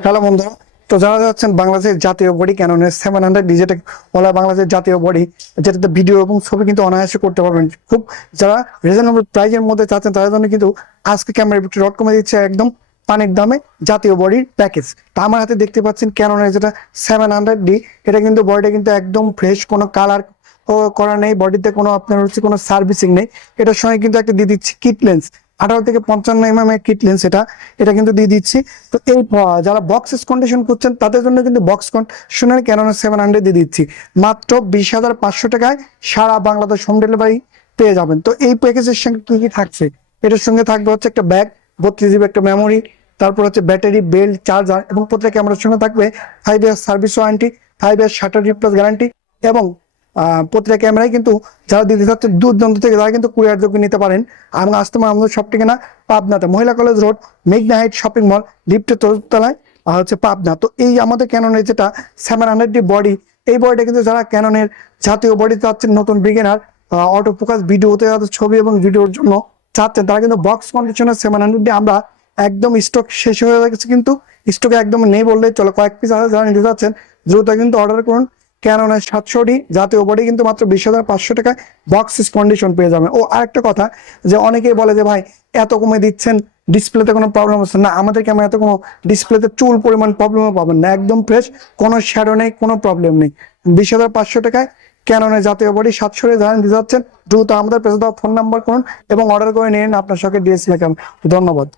Hello বন্ধুরা, তো যারা যাচ্ছেন বাংলাদেশের জাতীয় বডি ক্যাননের 700 যেটা বলা হয় বাংলাদেশের জাতীয় বডি, যেটাতে ভিডিও এবং ছবি কিন্তু অনায়াসে করতে পারবেন। খুব যারা রিজনেবল প্রাইজের মধ্যে চাচ্ছেন তাদের জন্য কিন্তু আজকে ক্যামেরা.com দিচ্ছে একদম পানির দামে জাতীয় বডির প্যাকেজ। তা আমার হাতে দেখতে পাচ্ছেন ক্যাননের যেটা 700D, এটা কিন্তু বডিটা কিন্তু একদম ফ্রেশ, কোনো কালার করা নেই, বডিতে কোনো আপনার হচ্ছে কোনো সার্ভিসিং নেই। এটার সঙ্গে কিন্তু একটা দিয়ে দিচ্ছি কিট লেন্স, 18 থেকে 55 এর কিট লেন্স, এটা কিন্তু দিয়ে দিচ্ছি। তো এই যারা বক্স কন্ডিশন করছেন তাদের জন্য কিন্তু বক্স কন্ডিশনের ক্যাননের 700 দিয়ে দিচ্ছি মাত্র 20,500 টাকায়। সারা বাংলাদেশ হোম ডেলিভারি পেয়ে যাবেন। তো এই প্যাকেজের সঙ্গে কি কি থাকছে? এটার সঙ্গে থাকবে হচ্ছে একটা ব্যাগ, 32 GB একটা মেমোরি, তারপর হচ্ছে ব্যাটারি, বেল্ট, চার্জার, এবং প্রত্যেক ক্যামেরার সঙ্গে থাকবে 5 ইয়ার সার্ভিস ওয়ারেন্টি, 5 ইয়ার শাটার রিপ্লেস গ্যারান্টি। এবং প্রতিটা ক্যামেরায় কিন্তু যারা দিতে চাচ্ছে দূর দূরান্ত থেকে তারা কিন্তু কুরিয়ার যোগে নিতে পারেন। এবং আসতে আমাদের সব ঠিকানা পাবনাতে, মহিলা কলেজ রোড, মেঘনা হাইট শপিং মল, লিফটের চতুর্থতলায় হচ্ছে পাবনা। তো এই আমাদের ক্যাননের যেটা 700D বডি, এই বডিটা কিন্তু যারা ক্যাননের জাতীয় বডি চাচ্ছেন, নতুন বিগিনার, অটো ফোকাস ভিডিওতে যাদের ছবি এবং ভিডিওর জন্য চাচ্ছেন, তারা কিন্তু বক্স কন্ডিশনের 700D আমরা একদম স্টক শেষ হয়ে গেছে, কিন্তু স্টকে একদম নেই বললেই চলে। কয়েক পিস আছে, যারা নিতে চাচ্ছেন দ্রুত কিন্তু অর্ডার করুন। ক্যাননের 700D জাতীয় বডি কিন্তু মাত্র 20,500 টাকায় বক্স কন্ডিশন পেয়ে যাবেন। ও আরেকটা কথা, যে অনেকেই বলে যে ভাই এত কমে দিচ্ছেন, ডিসপ্লেতে কোনো প্রবলেম হচ্ছে না। আমাদের ক্যামেরাতে কোনো ডিসপ্লেতে চুল পরিমাণ প্রবলেমও পাবেন না, একদম ফ্রেশ, কোনো শ্যাডো নেই, কোনো প্রবলেম নেই। 20,500 টাকায় ক্যাননের জাতীয় বডি 700 যারা দিতে যাচ্ছেন দ্রুত আমাদের পেজে দেওয়া ফোন নাম্বার করুন এবং অর্ডার করে নিন আপনার সঙ্গে ডিএসএলআর ক্যামেরা। ধন্যবাদ।